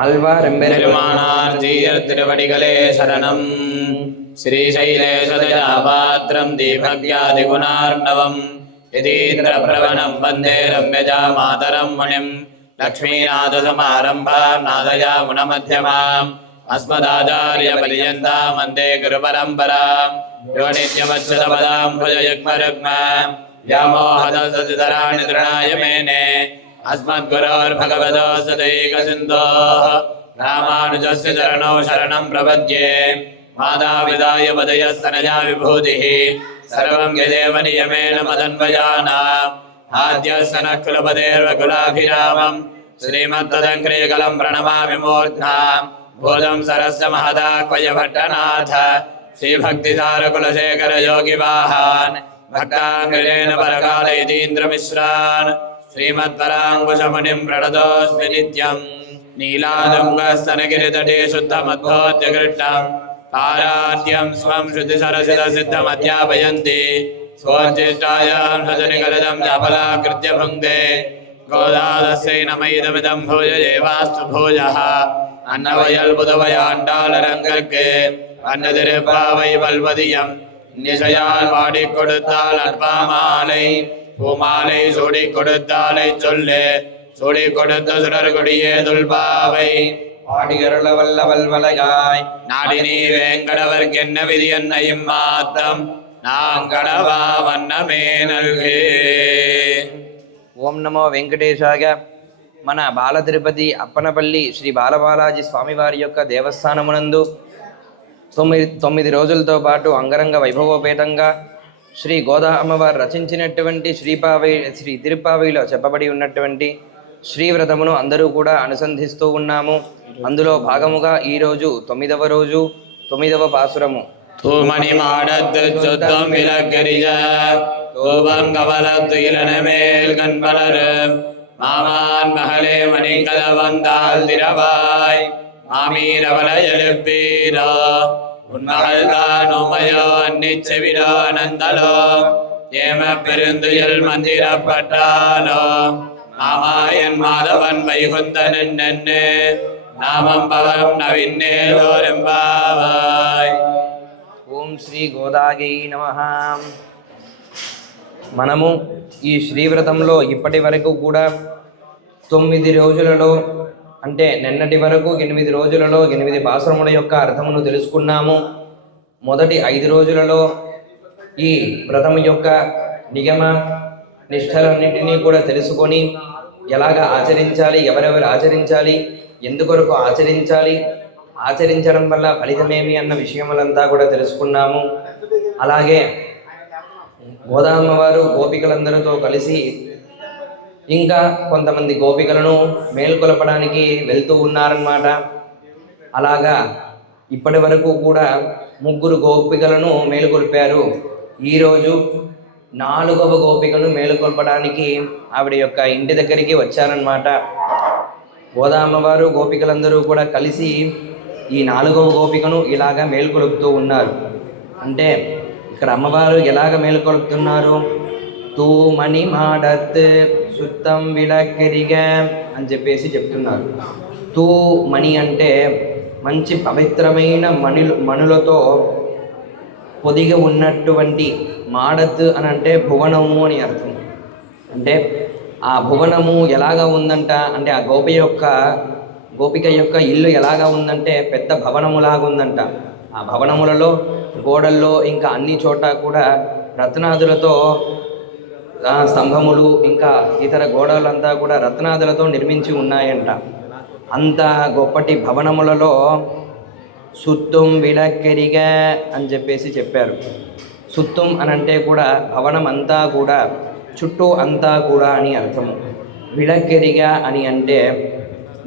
ஆழ்வார் பெருமானார் திருவடிகளே சரணம். श्रीशैलेशदयापात्रं दीभक्त्यादिगुणार्णवं यतीन्द्रप्रवणं वन्दे रम्यजामातरं मुनिं लक्ष्मीनाथसमारम्भां नादयामुनमध्यमाम् अस्मदाचार्यपर्यन्तां वन्दे गुरुपरम्परां यो नित्यमच्युतपदां भुजयुग्मरुग्म व्यामोहतसतितराणि तृणाय मेने अस्मद्गुरोर्भगवतोऽस्य दैकसिन्धोः रामानुजस्य चरणौ शरणं प्रपद्ये मातापिताय पदयस्तनया विभूतिः सर्वं यदेव नियमेन मदन्वयानाम् आद्यस्य नः कुलपतेर्वकुलाभिरामं श्रीमत्तदङ्घ्रिकलं प्रणमामि मूर्ध्ना भूतं सरस्य महदाह्वयभट्टनाथ श्रीभक्तिसारकुलशेखर योगिवाहान् भक्ताङ्घ्रिणेन परकाल यतीन्द्रमिश्रान् श्रीमत्पराङ्कुशमुनिं प्रणतोऽस्मि नित्यम् नीलादुङ्गस्तनगिरितटे शुद्धमध्वोद्यकृष्णम् आराध्यं स्वं श्रुतिसरसिद्धसिद्धमध्यापयन्ति स्वोच्चिष्टायां सजनिकलदं जाफलाकृत्य भुङ्क्ते गोदादस्यै नमैदमिदं भूय एवास्तु भूयः अन्नवयल्बुधवयाण्डालरङ्गर्के अन्नतिरुप्पावै वल्वदियं निशयाல் பாடிக் கொடுத்தால் அன்பாமாலை பூமாலை சூடிக் கொடுத்தாலை சொல்லு சூடிக் கொடுத்த சுடர்கொடியே துல்பாவை ஆடியருள வல்லவல்வலையாய் நாடினி வேங்கடவர்க்கென்ன விதி என்னையும் மாத்தம் நாங்கடவா வண்ணமே நல்கே. ఓం నమో వెంకటేశాయ. మన బాల తిరుపతి అప్పనపల్లి శ్రీ బాలబాలాజీ స్వామివారి యొక్క దేవస్థానమునందు 9 రోజులతో పాటు అంగరంగ వైభవోపేతంగా శ్రీ గోదా అమ్మవారు రచించినటువంటి శ్రీ తిరుప్పావైలో చెప్పబడి ఉన్నటువంటి శ్రీవ్రతమును అందరూ కూడా అనుసంధిస్తూ ఉన్నాము. అందులో భాగముగా ఈరోజు 9వ రోజు 9వ పాసురము. தூமணி மாடத்து சுத்தம் விளக்கரிஜ தூபம் கமலத்து இளனமேல் கண்பலரு மாமான் மகளே மணிக்கதவந்தால் திரவாய் மாமீரவல எழுப்பீரோ உன்மகள் தான் உமையோ அன்னிச்செவிடோ அனந்தலோ ஏம பெருந்துயல் மந்திரப்பட்டாலோ மாமாயன் மாதவன் வைகுந்தனன் நன்னு நாமம் பவம் நவின்னேலோரெம்பாவாய். ఓం శ్రీ గోదాగై నమః. మనము ఈ శ్రీవ్రతంలో ఇప్పటి వరకు కూడా 9 రోజులలో అంటే నిన్నటి వరకు 8 రోజులలో 8 పాసురముల యొక్క అర్థమును తెలుసుకున్నాము. మొదటి 5 రోజులలో ఈ వ్రతము యొక్క నియమ నిష్ఠలన్నింటినీ కూడా తెలుసుకొని ఎలాగ ఆచరించాలి, ఎవరెవరు ఆచరించాలి, ఎందుకొరకు ఆచరించాలి, ఆచరించడం వల్ల ఫలితమేమి అన్న విషయములంతా కూడా తెలుసుకున్నాము. అలాగే గోదామ్మవారు గోపికలందరితో కలిసి ఇంకా కొంతమంది గోపికలను మేల్కొలపడానికి వెళ్తూ ఉన్నారన్నమాట. అలాగా ఇప్పటి వరకు కూడా 3 గోపికలను మేలుకొల్పారు. ఈరోజు 4వ గోపికను మేలుకొల్పడానికి ఆవిడ యొక్క ఇంటి దగ్గరికి వచ్చారన్నమాట. గోదామ్మవారు గోపికలందరూ కూడా కలిసి ఈ 4వ గోపికను ఇలాగ మేల్కొలుపుతూ ఉన్నారు. అంటే ఇక్కడ అమ్మవారు ఎలాగ మేల్కొలుపుతున్నారు? తూమణి మాడత్ సుత్తం విళక్కెరిగ అని చెప్పేసి చెప్తున్నారు. తూ మణి అంటే మంచి పవిత్రమైన మణులతో పొదిగి ఉన్నటువంటి, మాడత్ అని అంటే భువనము అని అర్థం. అంటే ఆ భువనము ఎలాగా ఉందంట అంటే ఆ గోపిక యొక్క ఇల్లు ఎలాగా ఉందంటే పెద్ద భవనములాగా ఉందంట. ఆ భవనములలో గోడల్లో ఇంకా అన్ని చోట కూడా రత్నాదులతో స్తంభములు ఇంకా ఇతర గోడలంతా కూడా రత్నాదులతో నిర్మించి ఉన్నాయంట. అంత గొప్పటి భవనములలో సుత్తుం విళక్కెరిగ అని చెప్పేసి చెప్పారు. సుత్తుం అని అంటే కూడా భవనం అంతా కూడా, చుట్టూ అంతా కూడా అని అర్థము. విళక్కెరిగ అని అంటే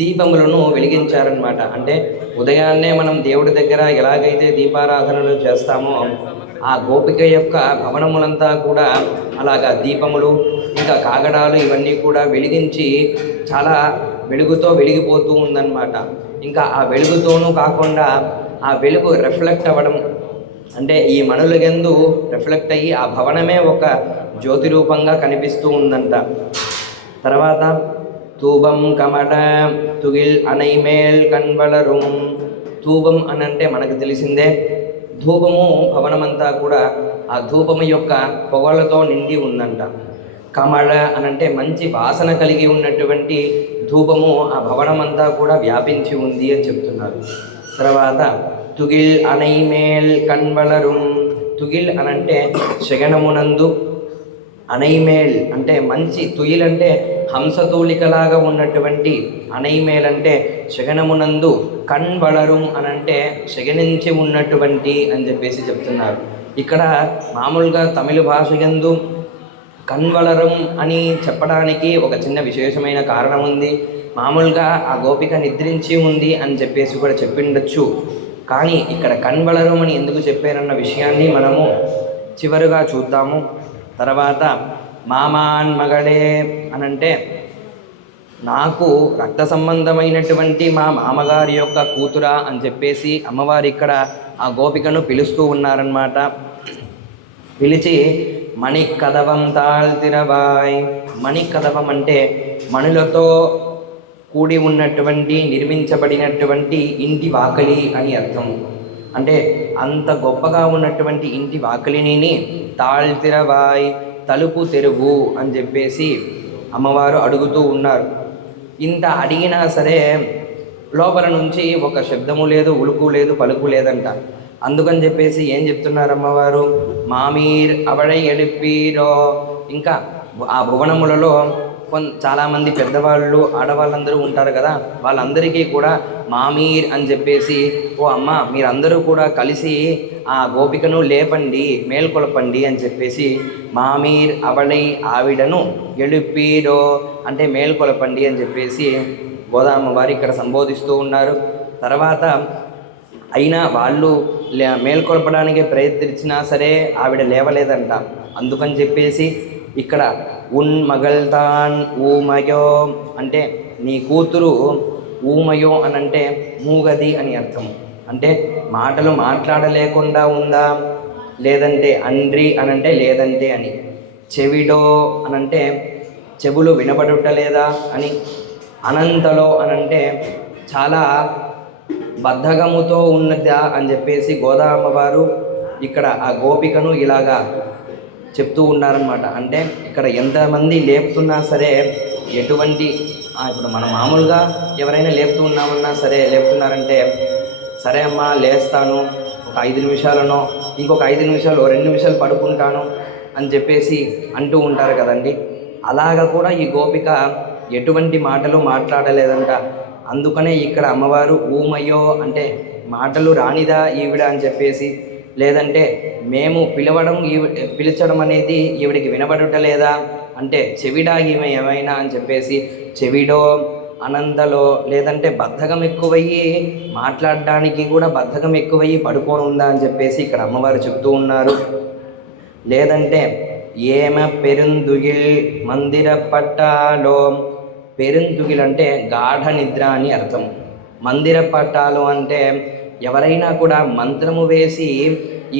దీపములను వెలిగించారనమాట. అంటే ఉదయాన్నే మనం దేవుడి దగ్గర ఎలాగైతే దీపారాధనలు చేస్తామో ఆ గోపిక యొక్క భవనములంతా కూడా అలాగా దీపములు ఇంకా కాగడాలు ఇవన్నీ కూడా వెలిగించి చాలా వెలుగుతో వెలిగిపోతూ ఉందన్నమాట. ఇంకా ఆ వెలుగుతోనూ కాకుండా ఆ వెలుగు రిఫ్లెక్ట్ అవ్వడం అంటే ఈ మణులగెందు రిఫ్లెక్ట్ అయ్యి ఆ భవనమే ఒక జ్యోతి రూపంగా కనిపిస్తూ ఉందంట. తర్వాత తూబం కమల తుగిల్ అనైమేల్ కన్వలరుం. ధూపం అనంటే మనకు తెలిసిందే, ధూపము భవనమంతా కూడా ఆ ధూపము యొక్క పొగలతో నిండి ఉందంట. కమల అనంటే మంచి వాసన కలిగి ఉన్నటువంటి ధూపము ఆ భవనమంతా కూడా వ్యాపించి ఉంది అని చెప్తున్నారు. తర్వాత తుగిల్ అనైమేల్ కన్వలరుం. తుగిల్ అనంటే శగనమునందు, అనైమేల్ అంటే మంచి, తుయిల్ అంటే హంసతూలికలాగా ఉన్నటువంటి, అనైమేల్ అంటే శగనమునందు, కన్వలరుం అనంటే శగనించి ఉన్నటువంటి అని చెప్పేసి చెప్తున్నారు. ఇక్కడ మామూలుగా తమిళ భాష యందు కన్వలరం అని చెప్పడానికి ఒక చిన్న విశేషమైన కారణం ఉంది. మామూలుగా ఆ గోపిక నిద్రించి ఉంది అని చెప్పేసి కూడా చెప్పిండొచ్చు. కానీ ఇక్కడ కన్వలరం అని ఎందుకు చెప్పారన్న విషయాన్ని మనము చివరిగా చూద్దాము. తర్వాత మామాన్ మగళే అనంటే నాకు రక్త సంబంధమైనటువంటి మా మామగారి యొక్క కూతురా అని చెప్పేసి అమ్మవారు ఇక్కడ ఆ గోపికను పిలుస్తూ ఉన్నారన్నమాట. పిలిచి మణికదవం తాళ్తిరవాయ్. మణికదవం అంటే మణులతో కూడి ఉన్నటువంటి, నిర్మించబడినటువంటి ఇంటి వాకిలి అని అర్థం. అంటే అంత గొప్పగా ఉన్నటువంటి ఇంటి వాకిలిని తాళ్తిరవాయ్, తలుపు తెరువు అని చెప్పేసి అమ్మవారు అడుగుతూ ఉన్నారు. ఇంత అడిగినా సరే లోపల నుంచి ఒక శబ్దము లేదు, ఉలుకు లేదు, పలుకు లేదంట. అందుకని చెప్పేసి ఏం చెప్తున్నారు అమ్మవారు, మామీర్ అవడై ఎడిపీరో. ఇంకా ఆ భువనములలో చాలామంది పెద్దవాళ్ళు, ఆడవాళ్ళందరూ ఉంటారు కదా, వాళ్ళందరికీ కూడా మామీర్ అని చెప్పేసి, ఓ అమ్మ మీరందరూ కూడా కలిసి ఆ గోపికను లేపండి, మేల్కొలపండి అని చెప్పేసి మామీర్ అవడై ఆవిడను ఎడుపీరో అంటే మేల్కొలపండి అని చెప్పేసి గోదామ్మ వారు ఇక్కడ సంబోధిస్తూ ఉన్నారు. తర్వాత అయినా వాళ్ళు మేల్కొల్పడానికి ప్రయత్నించినా సరే ఆవిడ లేవలేదంట. అందుకని చెప్పేసి ఇక్కడ ఉన్ మగల్తాన్ ఊమయో అంటే నీ కూతురు ఊమయో అనంటే మూగది అని అర్థం. అంటే మాటలు మాట్లాడలేకుండా ఉందా, లేదంటే అండ్రి అనంటే లేదంటే అని. చెవిడో అనంటే చెవులు వినబడుటలేదా అని. అనంతలో అనంటే చాలా బద్ధకముతో ఉన్నదా అని చెప్పేసి గోదామ్మవారు ఇక్కడ ఆ గోపికను ఇలాగా చెప్తూ ఉన్నారనమాట. అంటే ఇక్కడ ఎంతమంది లేపుతున్నా సరే ఎటువంటి ఇప్పుడు మనం మామూలుగా ఎవరైనా లేపుతున్నామన్నా సరే, లేపుతున్నారంటే సరే అమ్మా లేస్తాను, ఒక 5 నిమిషాలనో ఇంకొక 5 నిమిషాలు 2 నిమిషాలు పడుకుంటాను అని చెప్పేసి అంటూ ఉంటారు కదండి. అలాగా కూడా ఈ గోపిక ఎటువంటి మాటలు మాట్లాడలేదంట. అందుకనే ఇక్కడ అమ్మవారు ఊమయ్యో అంటే మాటలు రానిదా ఈవిడ అని చెప్పేసి, లేదంటే మేము పిలిచడం అనేది ఈవిడికి వినబడుటలేదా అంటే చెవిడా ఈమె ఏమైనా అని చెప్పేసి చెవిడో అనంతలో, లేదంటే బద్ధకం ఎక్కువయ్యి మాట్లాడడానికి కూడా బద్ధకం ఎక్కువయ్యి పడుకోని ఉందా అని చెప్పేసి ఇక్కడ అమ్మవారు చెప్తూ ఉన్నారు. లేదంటే ఏమ పెరుందుగిల్ మందిర పట్టాలో. పెరుందుగిల్ అంటే గాఢ నిద్ర అని అర్థం. మందిర పట్టాలు అంటే ఎవరైనా కూడా మంత్రము వేసి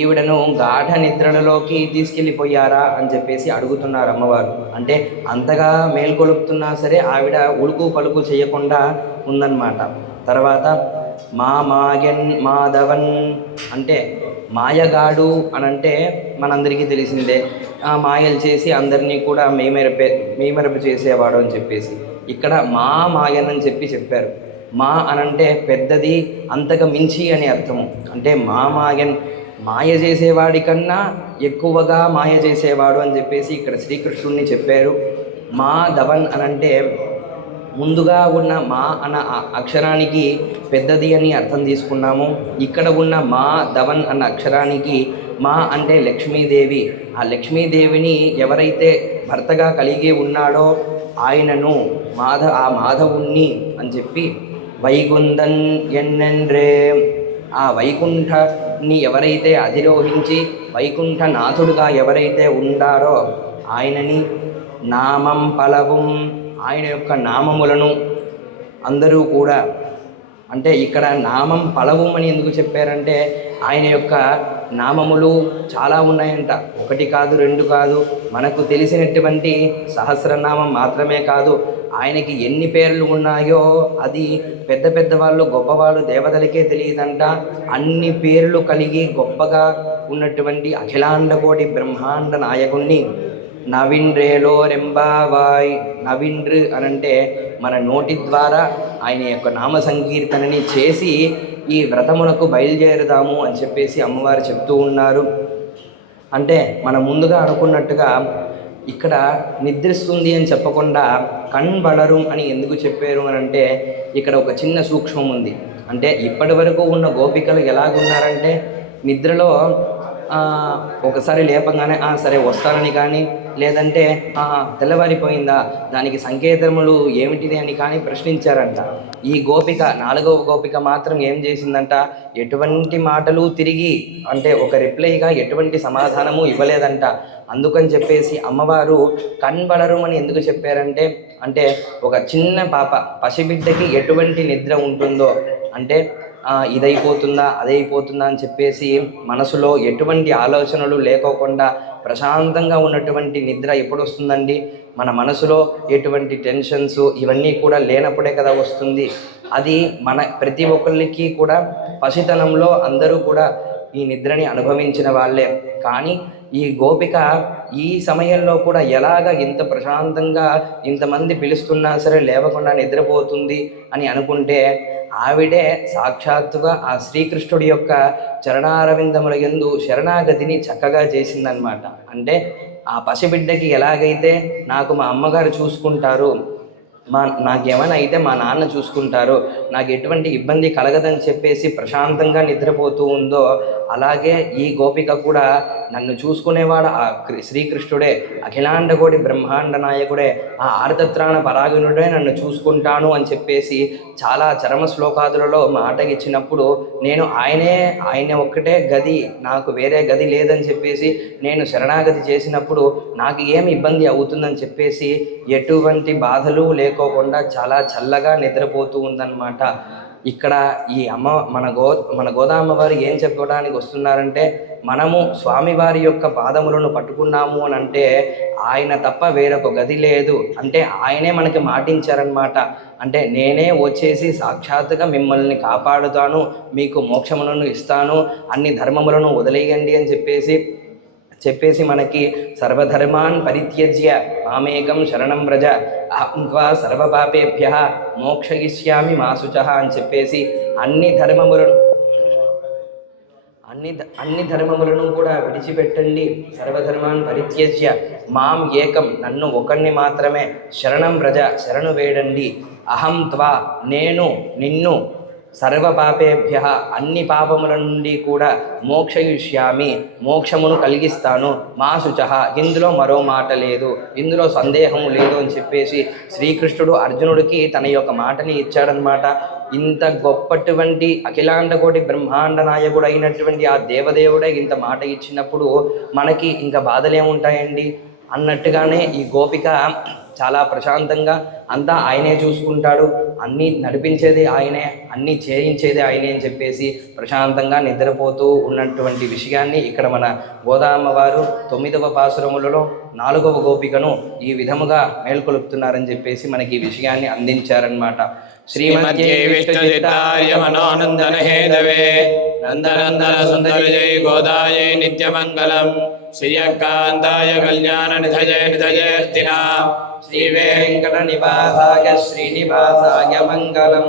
ఈవిడను గాఢ నిద్రలలోకి తీసుకెళ్ళిపోయారా అని చెప్పేసి అడుగుతున్నారు అమ్మవారు. అంటే అంతగా మేల్కొలుపుతున్నా సరే ఆవిడ ఉలుకు పలుకు చేయకుండా ఉందన్నమాట. తర్వాత మాయన్ మాధవన్ అంటే మాయగాడు అనంటే మనందరికీ తెలిసిందే, మాయలు చేసి అందరినీ కూడా మేమరపు చేసేవాడు అని చెప్పేసి ఇక్కడ మాయన్ అని చెప్పారు. మా అనంటే పెద్దది, అంతగా మించి అని అర్థము. అంటే మాయన్ మాయ చేసేవాడి కన్నా ఎక్కువగా మాయ చేసేవాడు అని చెప్పేసి ఇక్కడ శ్రీకృష్ణుడిని చెప్పారు. మాధవన్ అనంటే ముందుగా ఉన్న మా అన్న అక్షరానికి పెద్దది అని అర్థం తీసుకున్నాము. ఇక్కడ ఉన్న మాధవన్ అన్న అక్షరానికి మా అంటే లక్ష్మీదేవి. ఆ లక్ష్మీదేవిని ఎవరైతే భర్తగా కలిగి ఉన్నాడో ఆయనను ఆ మాధవుణ్ణి అని చెప్పి వైకుంఠన్ ఎన్నెన్రే, ఆ వైకుంఠని ఎవరైతే అధిరోహించి వైకుంఠనాథుడుగా ఎవరైతే ఉండారో ఆయనని నామం పలవం, ఆయన యొక్క నామములను అందరూ కూడా, అంటే ఇక్కడ నామం పలవం అని ఎందుకు చెప్పారంటే ఆయన యొక్క నామములు చాలా ఉన్నాయంట. 1 కాదు 2 కాదు, మనకు తెలిసినటువంటి సహస్రనామం మాత్రమే కాదు, ఆయనకి ఎన్ని పేర్లు ఉన్నాయో అది పెద్ద పెద్ద వాళ్ళు గొప్పవాళ్ళు దేవతలకే తెలియదంట. అన్ని పేర్లు కలిగి గొప్పగా ఉన్నటువంటి అఖిలాండ కోటి బ్రహ్మాండ నాయకుణ్ణి నవిండ్రేలో రెంబావాయ్. నవిండ్రు అనంటే మన నోటి ద్వారా ఆయన యొక్క నామ సంకీర్తనని చేసి ఈ వ్రతమునకు బయలుదేరుదాము అని చెప్పేసి అమ్మవారు చెప్తూ ఉన్నారు. అంటే మనం ముందుగా అనుకున్నట్టుగా ఇక్కడ నిద్రిస్తుంది అని చెప్పకుండా కణ్బళరు అని ఎందుకు చెప్పారు అని అంటే ఇక్కడ ఒక చిన్న సూక్ష్మం ఉంది. అంటే ఇప్పటి వరకు ఉన్న గోపికలు ఎలాగున్నారంటే నిద్రలో ఒకసారి లేపంగానే సరే వస్తానని కానీ, లేదంటే తెల్లవారిపోయిందా దానికి సంకేతములు ఏమిటిది అని కానీ ప్రశ్నించారంట. ఈ గోపిక 4వ గోపిక మాత్రం ఏం చేసిందంట, ఎటువంటి మాటలు తిరిగి అంటే ఒక రిప్లైగా ఎటువంటి సమాధానము ఇవ్వలేదంట. అందుకని చెప్పేసి అమ్మవారు కణ్బళరు అని ఎందుకు చెప్పారంటే అంటే ఒక చిన్న పాప పసిబిడ్డకి ఎటువంటి నిద్ర ఉంటుందో అంటే ఇదైపోతుందా అదైపోతుందా అని చెప్పేసి మనసులో ఎటువంటి ఆలోచనలు లేకోకుండా ప్రశాంతంగా ఉన్నటువంటి నిద్ర ఎప్పుడు వస్తుందండి? మన మనసులో ఎటువంటి టెన్షన్స్ ఇవన్నీ కూడా లేనప్పుడే కదా వస్తుంది. అది మన ప్రతి ఒక్కరికి కూడా పసితనంలో అందరూ కూడా ఈ నిద్రని అనుభవించిన వాళ్ళే. కానీ ఈ గోపిక ఈ సమయంలో కూడా ఎలాగ ఇంత ప్రశాంతంగా ఇంతమంది పిలుస్తున్నా సరే లేవకుండా నిద్రపోతుంది అని అనుకుంటే ఆవిడే సాక్షాత్తుగా ఆ శ్రీకృష్ణుడి యొక్క చరణారవిందముల యందు శరణాగతిని చక్కగా చేసిందనమాట. అంటే ఆ పసిబిడ్డకి ఎలాగైతే నాకు మా అమ్మగారు చూసుకుంటారు, నాకేమైనా అయితే మా నాన్న చూసుకుంటారు, నాకు ఎటువంటి ఇబ్బంది కలగదని చెప్పేసి ప్రశాంతంగా నిద్రపోతూ ఉందో, అలాగే ఈ గోపిక కూడా నన్ను చూసుకునేవాడు ఆ శ్రీకృష్ణుడే, అఖిలాండ కోటి బ్రహ్మాండ నాయకుడే, ఆ ఆర్తత్రాణ పరాయణుడే నన్ను చూసుకుంటాను అని చెప్పేసి చాలా చరమ శ్లోకాదులలో మాట ఇచ్చినప్పుడు నేను ఆయన ఒక్కటే గది, నాకు వేరే గది లేదని చెప్పేసి నేను శరణాగతి చేసినప్పుడు నాకు ఏమి ఇబ్బంది అవుతుందని చెప్పేసి ఎటువంటి బాధలు లేకోకుండా చాలా చల్లగా నిద్రపోతూ ఉందన్నమాట. ఇక్కడ ఈ మన గోదామ్మవారు ఏం చెప్పడానికి వస్తున్నారంటే మనము స్వామివారి యొక్క పాదములను పట్టుకున్నాము అని అంటే ఆయన తప్ప వేరొక గది లేదు అంటే ఆయనే మనకి మాటించారనమాట. అంటే నేనే వచ్చేసి సాక్షాత్తుగా మిమ్మల్ని కాపాడుతాను, మీకు మోక్షములను ఇస్తాను, అన్ని ధర్మములను వదిలేయండి అని చెప్పేసి మనకి సర్వధర్మాన్ పరిత్యజ్య మామేకం శరణం వ్రజ అహం త్వా సర్వపాపేభ్యః మోక్షయిష్యామి మా శుచః అని చెప్పేసి అన్ని ధర్మములను కూడా విడిచిపెట్టండి, సర్వధర్మాన్ పరిత్యజ్య మాం ఏకం నన్ను ఒకణ్ణి మాత్రమే శరణం వ్రజ శరణు వేడండి, అహం త్వా నేను నిన్ను సర్వపాపేభ్య అన్ని పాపముల నుండి కూడా మోక్షయిష్యామి మోక్షమును కలిగిస్తాను, మా శుచః ఇందులో మరో మాట లేదు, ఇందులో సందేహము లేదు అని చెప్పేసి శ్రీకృష్ణుడు అర్జునుడికి తన యొక్క మాటని ఇచ్చాడనమాట. ఇంత గొప్పటువంటి అఖిలాండ కోటి బ్రహ్మాండ నాయకుడు అయినటువంటి ఆ దేవదేవుడే ఇంత మాట ఇచ్చినప్పుడు మనకి ఇంకా బాధలేముంటాయండి అన్నట్టుగానే ఈ గోపిక చాలా ప్రశాంతంగా అంతా ఆయనే చూసుకుంటాడు, అన్నీ నడిపించేది ఆయనే, అన్నీ చేయించేది ఆయనే అని చెప్పేసి ప్రశాంతంగా నిద్రపోతూ ఉన్నటువంటి విషయాన్ని ఇక్కడ మన గోదామ్మవారు 9వ పాసురములలో 4వ గోపికను ఈ విధముగా మేల్కొలుపుతున్నారని చెప్పేసి మనకి ఈ విషయాన్ని అందించారనమాట. శ్రీమద్యే విష్ణుచిత్తార్య మనోనందన హేదవే నందనందన సుందర జయ గోదాయే నిత్యమంగళం శ్రీయకాంతాయ కళ్యాణ నిధయేర్తినా శ్రీ వెంకట నివాసాయ శ్రీనివాసాయ మంగళం.